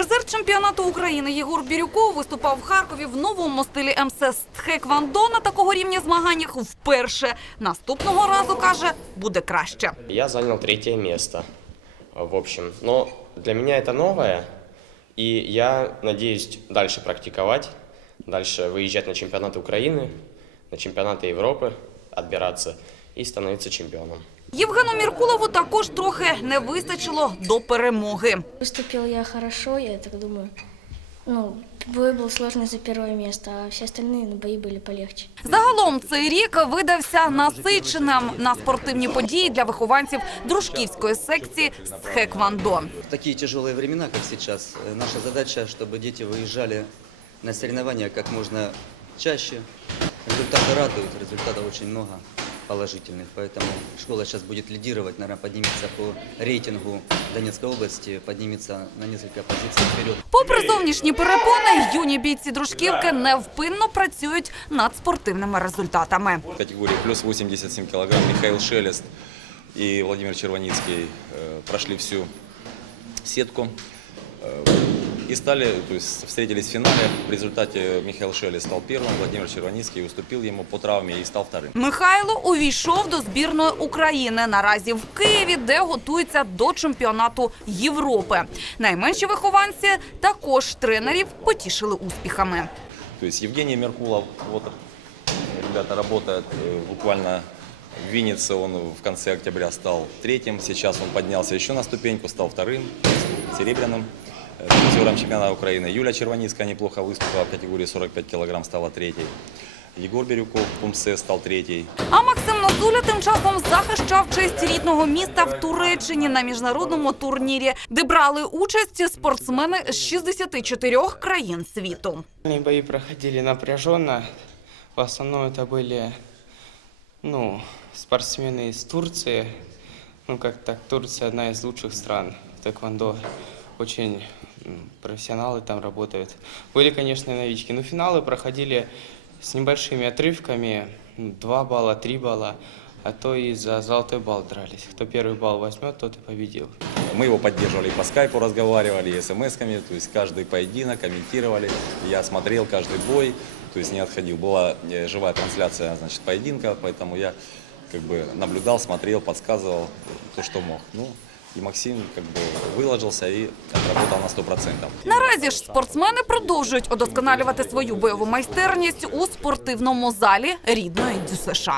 Призер чемпіонату України Єгор Бірюков виступав в Харкові в новому стилі МСС Тхеквондо на такого рівня змаганнях вперше. Наступного разу каже, буде краще. Я занял третье место, в общем. Но для меня это новое, и я надеюсь дальше практиковать, дальше выезжать на чемпионаты Украины, на чемпионаты Европы, отбираться и становиться чемпионом. Євгену Міркулову також трохи не вистачило до перемоги. Выступил я хорошо, я так думаю. Ну, бой был сложный за первое место, а все остальные ну, бои были полегче. Загалом цей рік видався насиченим на спортивні події для вихованців дружківської секції з Тхеквондо. В такие тяжелые времена, как сейчас, э, наша задача, чтобы дети выезжали на соревнования как можно чаще. Результаты радуют, результатов очень много положительных, поэтому школа сейчас будет лидировать, наверное, поднимется по рейтингу Донецкой области, поднимется на несколько позиций вперед. Попри зовнішні перепони, юні бійці дружківки невпинно працюють над спортивними результатами. В категории плюс 87 килограмм Михаил Шелест и Владимир Черваницкий э, прошли всю сетку э, и стали, то есть встретились в финале. В результате Михаил Шелест стал первым, Владимир Черваницкий уступил ему по травме и стал вторым. Михайло увійшов до збірної України наразі в Києві, де готується до чемпіонату Європи. Найменші вихованці також тренерів потішили успіхами. То есть Евгений Меркулов, вот ребята работают э, буквально в Виннице, он в конце октября стал третьим, сейчас он поднялся еще на ступеньку, стал вторым, серебряным э, призером чемпионата Украины. Юля Черваницкая неплохо выступила в категории 45 килограмм, стала третьей. Егор Бирюков в ПУМСЕ стал третий. А Максим Назуля тим часом захищав честь рідного міста в Туреччині на міжнародному турнірі, де брали участь спортсмени з 64 країн світу. Финальные бои проходили напряженно. В основном это были ну, спортсмены из Турции. Ну, как так, Турция одна из лучших стран в тэквондо. Профессионалы там работают. Были, конечно, и новички, но финалы проходили с небольшими отрывками. 2 балла, 3 балла, а то и за золотой балл дрались. Кто первый балл возьмет, тот и победил. Мы его поддерживали по скайпу, разговаривали, смс-ками, то есть каждый поединок комментировали. Я смотрел каждый бой, то есть не отходил. Была э, живая трансляция значит, поединка, поэтому я как бы наблюдал, смотрел, подсказывал то, что мог. Ну, и Максим как бы і отработал на 100%. Наразі ж спортсмени продовжують удосконалювати свою бойову майстерність у спортивному залі рідної ДЮСШ.